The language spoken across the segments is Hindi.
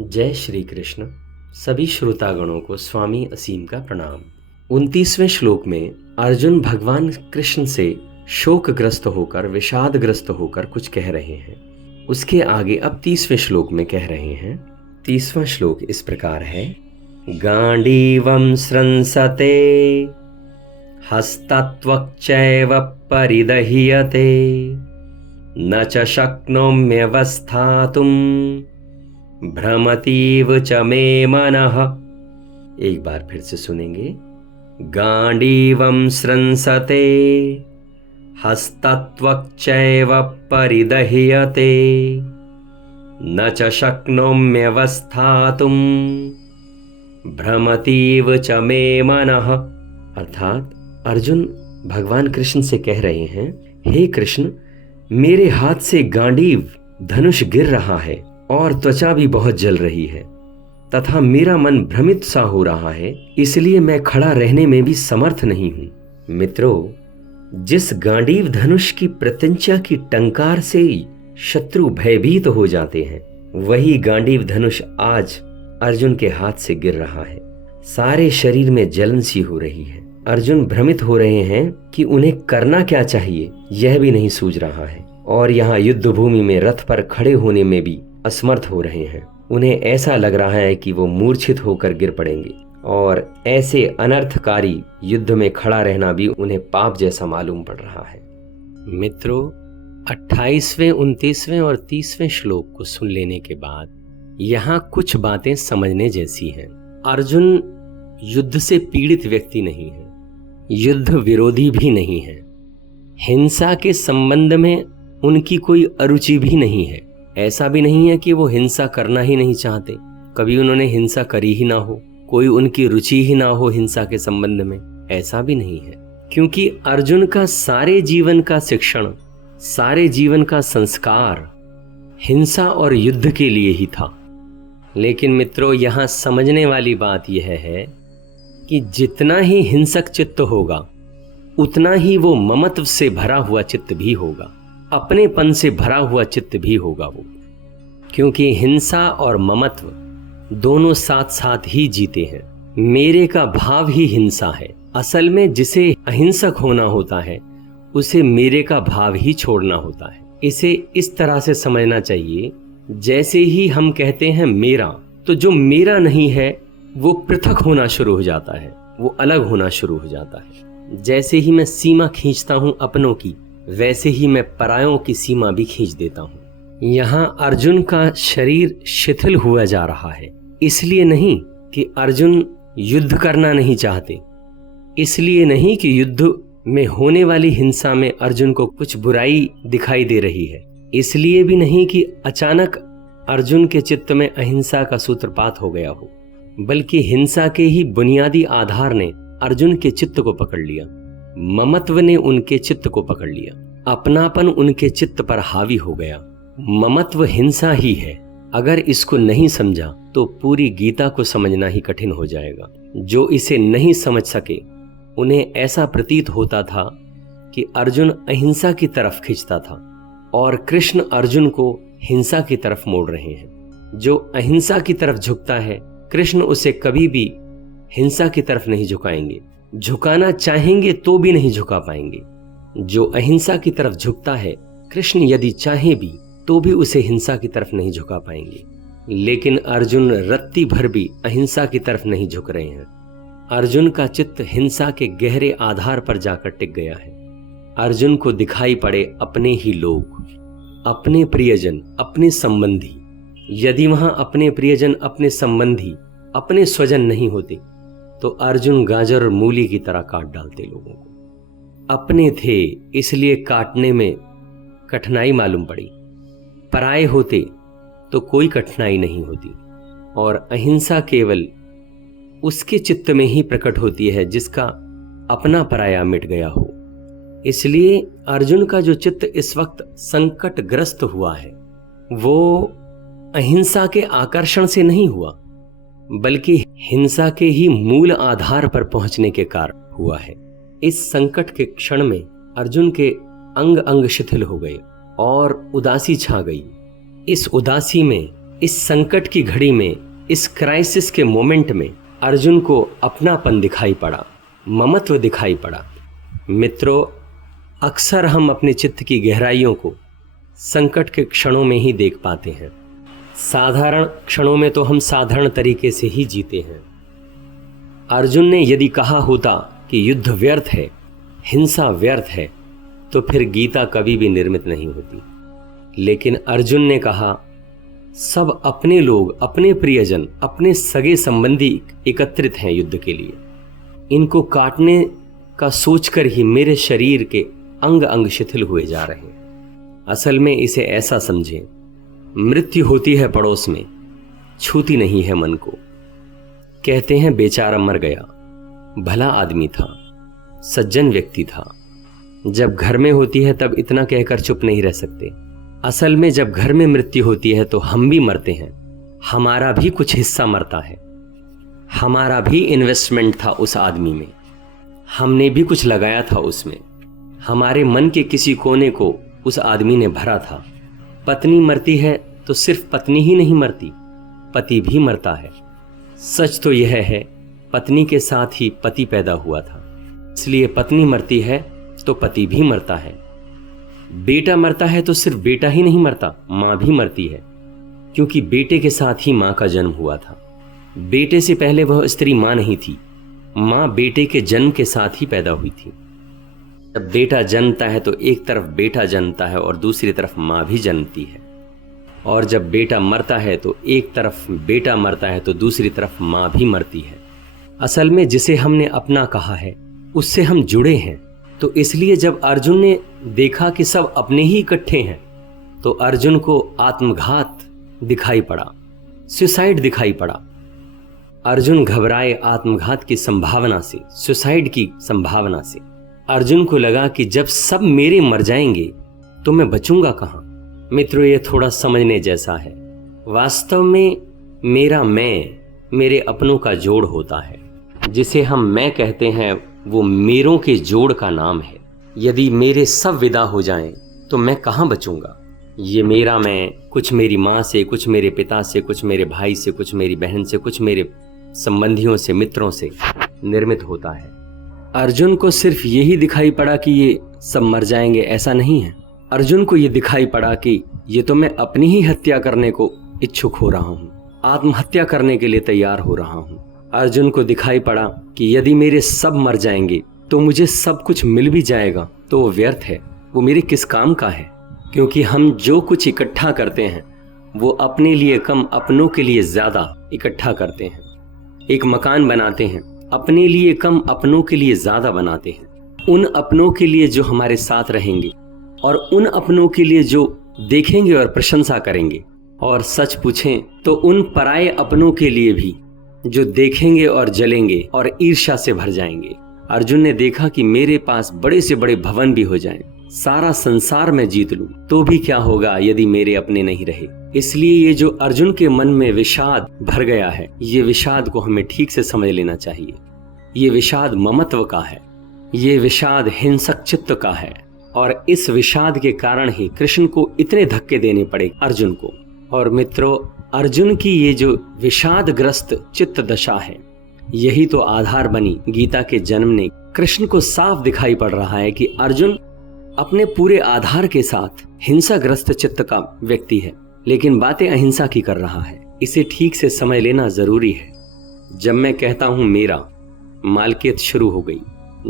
जय श्री कृष्ण। सभी श्रोतागणों को स्वामी असीम का प्रणाम। 29वें श्लोक में अर्जुन भगवान कृष्ण से शोकग्रस्त होकर, विषादग्रस्त होकर कुछ कह रहे हैं। उसके आगे अब 30वें श्लोक में कह रहे हैं। 30वां श्लोक इस प्रकार है। गांडीवं स्रंसते हस्तत्वक्चैव परिदह्यते न च शक्नोम्यवस्थातुं भ्रमतीव च मे मनः। एक बार फिर से सुनेंगे। गांडीवं स्रंसते हस्तत्वक्चैव परिदह्यते न च शक्नोम्यवस्थातुं भ्रमतीव च मे मनः। अर्थात अर्जुन भगवान कृष्ण से कह रहे हैं, हे कृष्ण, मेरे हाथ से गांडीव धनुष गिर रहा है और त्वचा भी बहुत जल रही है तथा मेरा मन भ्रमित सा हो रहा है, इसलिए मैं खड़ा रहने में भी समर्थ नहीं हूं। मित्रों, जिस गांडीव धनुष की प्रत्यंचा की टंकार से शत्रु भयभीत हो जाते हैं, वही गांडीव धनुष आज अर्जुन के हाथ से गिर रहा है। सारे शरीर में जलन सी हो रही है। अर्जुन भ्रमित हो रहे हैं कि उन्हें करना क्या चाहिए, यह भी नहीं सूझ रहा है। और यहाँ युद्ध भूमि में रथ पर खड़े होने में भी असमर्थ हो रहे हैं। उन्हें ऐसा लग रहा है कि वो मूर्छित होकर गिर पड़ेंगे और ऐसे अनर्थकारी युद्ध में खड़ा रहना भी उन्हें पाप जैसा मालूम पड़ रहा है। मित्रों, 28वें, 29वें और 30वें श्लोक को सुन लेने के बाद यहाँ कुछ बातें समझने जैसी हैं। अर्जुन युद्ध से पीड़ित व्यक्ति नहीं है, युद्ध विरोधी भी नहीं है, हिंसा के संबंध में उनकी कोई अरुचि भी नहीं है। ऐसा भी नहीं है कि वो हिंसा करना ही नहीं चाहते, कभी उन्होंने हिंसा करी ही ना हो, कोई उनकी रुचि ही ना हो हिंसा के संबंध में, ऐसा भी नहीं है। क्योंकि अर्जुन का सारे जीवन का शिक्षण, सारे जीवन का संस्कार हिंसा और युद्ध के लिए ही था। लेकिन मित्रों, यहाँ समझने वाली बात यह है कि जितना ही हिंसक चित्त होगा, उतना ही वो ममत्व से भरा हुआ चित्त भी होगा, अपनेपन से भरा हुआ चित्त भी होगा वो। क्योंकि हिंसा और ममत्व दोनों साथ साथ ही जीते हैं। मेरे का भाव ही हिंसा है। असल में जिसे अहिंसक होना होता है, उसे मेरे का भाव ही छोड़ना होता है। इसे इस तरह से समझना चाहिए, जैसे ही हम कहते हैं मेरा, तो जो मेरा नहीं है वो पृथक होना शुरू हो जाता है, वो अलग होना शुरू हो जाता है। जैसे ही मैं सीमा खींचता हूं अपनों की, वैसे ही मैं परायों की सीमा भी खींच देता हूं। यहाँ अर्जुन का शरीर शिथिल हुआ जा रहा है, इसलिए नहीं कि अर्जुन युद्ध करना नहीं चाहते, इसलिए नहीं कि युद्ध में होने वाली हिंसा में अर्जुन को कुछ बुराई दिखाई दे रही है, इसलिए भी नहीं कि अचानक अर्जुन के चित्त में अहिंसा का सूत्रपात हो गया हो, बल्कि हिंसा के ही बुनियादी आधार ने अर्जुन के चित्त को पकड़ लिया। ममत्व ने उनके चित्त को पकड़ लिया, अपनापन उनके चित्त पर हावी हो गया। ममत्व हिंसा ही है। अगर इसको नहीं समझा तो पूरी गीता को समझना ही कठिन हो जाएगा। जो इसे नहीं समझ सके, उन्हें ऐसा प्रतीत होता था कि अर्जुन अहिंसा की तरफ खींचता था और कृष्ण अर्जुन को हिंसा की तरफ मोड़ रहे हैं। जो अहिंसा की तरफ झुकता है, कृष्ण उसे कभी भी हिंसा की तरफ नहीं झुकाएंगे, झुकाना चाहेंगे तो भी नहीं झुका पाएंगे। जो अहिंसा की तरफ झुकता है, कृष्ण यदि चाहे भी तो भी उसे हिंसा की तरफ नहीं झुका पाएंगे। लेकिन अर्जुन रत्ती भर भी अहिंसा की तरफ नहीं झुक रहे हैं। अर्जुन का चित्त हिंसा के गहरे आधार पर जाकर टिक गया है। अर्जुन को दिखाई पड़े अपने ही लोग, अपने प्रियजन, अपने संबंधी। यदि वहां अपने प्रियजन, अपने संबंधी, अपने स्वजन नहीं होते तो अर्जुन गाजर और मूली की तरह काट डालते लोगों को। अपने थे इसलिए काटने में कठिनाई मालूम पड़ी, पराये होते तो कोई कठिनाई नहीं होती। और अहिंसा केवल उसके चित्त में ही प्रकट होती है जिसका अपना पराया मिट गया हो। इसलिए अर्जुन का जो चित्त इस वक्त संकटग्रस्त हुआ है, वो अहिंसा के आकर्षण से नहीं हुआ, बल्कि हिंसा के ही मूल आधार पर पहुंचने के कारण हुआ है। इस संकट के क्षण में अर्जुन के अंग अंग शिथिल हो गए और उदासी छा गई। इस उदासी में इस संकट की घड़ी में, इस क्राइसिस के मोमेंट में अर्जुन को अपनापन दिखाई पड़ा, ममत्व दिखाई पड़ा। मित्रों, अक्सर हम अपने चित्त की गहराइयों को संकट के क्षणों में ही देख पाते हैं। साधारण क्षणों में तो हम साधारण तरीके से ही जीते हैं। अर्जुन ने यदि कहा होता कि युद्ध व्यर्थ है, हिंसा व्यर्थ है, तो फिर गीता कभी भी निर्मित नहीं होती। लेकिन अर्जुन ने कहा, सब अपने लोग, अपने प्रियजन, अपने सगे संबंधी एकत्रित हैं युद्ध के लिए। इनको काटने का सोचकर ही मेरे शरीर के अंग अंग शिथिल हुए जा रहे हैं। असल में इसे ऐसा समझें, मृत्यु होती है पड़ोस में, छूती नहीं है मन को। कहते हैं बेचारा मर गया, भला आदमी था, सज्जन व्यक्ति था। जब घर में होती है तब इतना कहकर चुप नहीं रह सकते। असल में जब घर में मृत्यु होती है तो हम भी मरते हैं, हमारा भी कुछ हिस्सा मरता है। हमारा भी इन्वेस्टमेंट था उस आदमी में, हमने भी कुछ लगाया था उसमें। हमारे मन के किसी कोने को उस आदमी ने भरा था। पत्नी मरती है तो सिर्फ पत्नी ही नहीं मरती, पति भी मरता है। सच तो यह है, पत्नी के साथ ही पति पैदा हुआ था, इसलिए पत्नी मरती है तो पति भी मरता है। बेटा मरता है तो सिर्फ बेटा ही नहीं मरता, माँ भी मरती है, क्योंकि बेटे के साथ ही माँ का जन्म हुआ था। बेटे से पहले वह स्त्री माँ नहीं थी, माँ बेटे के जन्म के साथ ही पैदा हुई थी। जब बेटा जन्मता है तो एक तरफ बेटा जन्मता है और दूसरी तरफ माँ भी जन्मती है, और जब बेटा मरता है तो एक तरफ बेटा मरता है तो दूसरी तरफ माँ भी मरती है। असल में जिसे हमने अपना कहा है उससे हम जुड़े हैं। तो इसलिए जब अर्जुन ने देखा कि सब अपने ही इकट्ठे हैं तो अर्जुन को आत्मघात दिखाई पड़ा, सुसाइड दिखाई पड़ा। अर्जुन घबराए आत्मघात की संभावना से, सुसाइड की संभावना से। अर्जुन को लगा कि जब सब मेरे मर जाएंगे तो मैं बचूंगा कहाँ। मित्रों, ये थोड़ा समझने जैसा है। वास्तव में मेरा मैं मेरे अपनों का जोड़ होता है। जिसे हम मैं कहते हैं वो मेरों के जोड़ का नाम है। यदि मेरे सब विदा हो जाएं तो मैं कहाँ बचूंगा। ये मेरा मैं कुछ मेरी माँ से, कुछ मेरे पिता से, कुछ मेरे भाई से, कुछ मेरी बहन से, कुछ मेरे संबंधियों से, मित्रों से निर्मित होता है। अर्जुन को सिर्फ यही दिखाई पड़ा कि ये सब मर जाएंगे, ऐसा नहीं है। अर्जुन को ये दिखाई पड़ा कि ये तो मैं अपनी ही हत्या करने को इच्छुक हो रहा हूँ, आत्महत्या करने के लिए तैयार हो रहा हूँ। अर्जुन को दिखाई पड़ा कि यदि मेरे सब मर जाएंगे तो मुझे सब कुछ मिल भी जाएगा तो वो व्यर्थ है, वो मेरे किस काम का है। क्योंकि हम जो कुछ इकट्ठा करते हैं वो अपने लिए कम, अपनों के लिए ज्यादा इकट्ठा करते हैं। एक मकान बनाते हैं, अपने लिए कम, अपनों के लिए ज्यादा बनाते हैं। उन अपनों के लिए जो हमारे साथ रहेंगे और उन अपनों के लिए जो देखेंगे और प्रशंसा करेंगे, और सच पूछें तो उन पराये अपनों के लिए भी जो देखेंगे और जलेंगे और ईर्ष्या से भर जाएंगे। अर्जुन ने देखा कि मेरे पास बड़े से बड़े भवन भी हो जाएं, सारा संसार में जीत लूं, तो भी क्या होगा यदि मेरे अपने नहीं रहे। इसलिए ये जो अर्जुन के मन में विषाद भर गया है, ये विषाद को हमें ठीक से समझ लेना चाहिए। ये विषाद ममत्व का है, ये विषाद हिंसक चित्त का है, और इस विषाद के कारण ही कृष्ण को इतने धक्के देने पड़े अर्जुन को। और मित्रों, अर्जुन की ये जो विषादग्रस्त चित्त दशा है, यही तो आधार बनी गीता के जन्म ने। कृष्ण को साफ दिखाई पड़ रहा है कि अर्जुन अपने पूरे आधार के साथ हिंसाग्रस्त चित्त का व्यक्ति है, लेकिन बातें अहिंसा की कर रहा है। इसे ठीक से समझ लेना जरूरी है। जब मैं कहता हूं मेरा, मालकियत शुरू हो गई।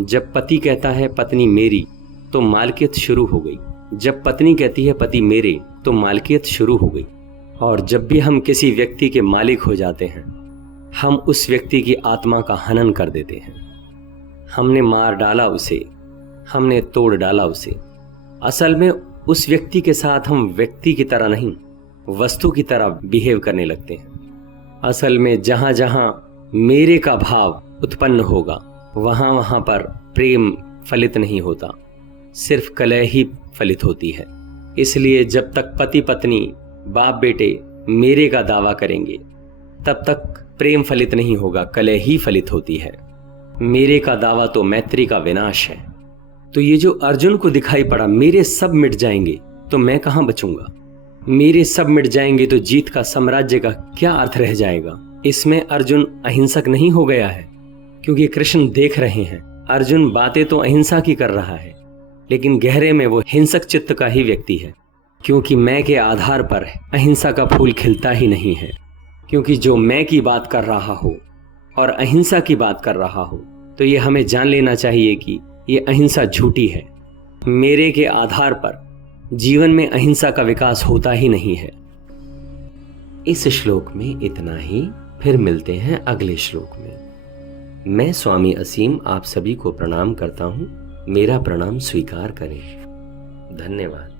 जब पति कहता है पत्नी मेरी, तो मालकियत शुरू हो गई। जब पत्नी कहती है पति मेरे, तो मालकियत शुरू हो गई। और जब भी हम किसी व्यक्ति के मालिक हो जाते हैं, हम उस व्यक्ति की आत्मा का हनन कर देते हैं। हमने मार डाला उसे, हमने तोड़ डाला उसे। असल में उस व्यक्ति के साथ हम व्यक्ति की तरह नहीं, वस्तु की तरह बिहेव करने लगते हैं। असल में जहां जहां मेरे का भाव उत्पन्न होगा, वहां वहां पर प्रेम फलित नहीं होता, सिर्फ कलह ही फलित होती है। इसलिए जब तक पति पत्नी, बाप बेटे मेरे का दावा करेंगे, तब तक प्रेम फलित नहीं होगा, कलह ही फलित होती है। मेरे का दावा तो मैत्री का विनाश है। तो ये जो अर्जुन को दिखाई पड़ा, मेरे सब मिट जाएंगे तो मैं कहां बचूंगा, मेरे सब मिट जाएंगे तो जीत का साम्राज्य का क्या अर्थ रह जाएगा। इसमें अर्जुन अहिंसक नहीं हो गया है, क्योंकि कृष्ण देख रहे हैं। अर्जुन बातें तो अहिंसा की कर रहा है, लेकिन गहरे में वो हिंसक चित्त का ही व्यक्ति है, क्योंकि मैं के आधार पर अहिंसा का फूल खिलता ही नहीं है। क्योंकि जो मैं की बात कर रहा हो और अहिंसा की बात कर रहा हो, तो ये हमें जान लेना चाहिए कि ये अहिंसा झूठी है। मेरे के आधार पर जीवन में अहिंसा का विकास होता ही नहीं है। इस श्लोक में इतना ही, फिर मिलते हैं अगले श्लोक में। मैं स्वामी असीम आप सभी को प्रणाम करता हूं। मेरा प्रणाम स्वीकार करें। धन्यवाद।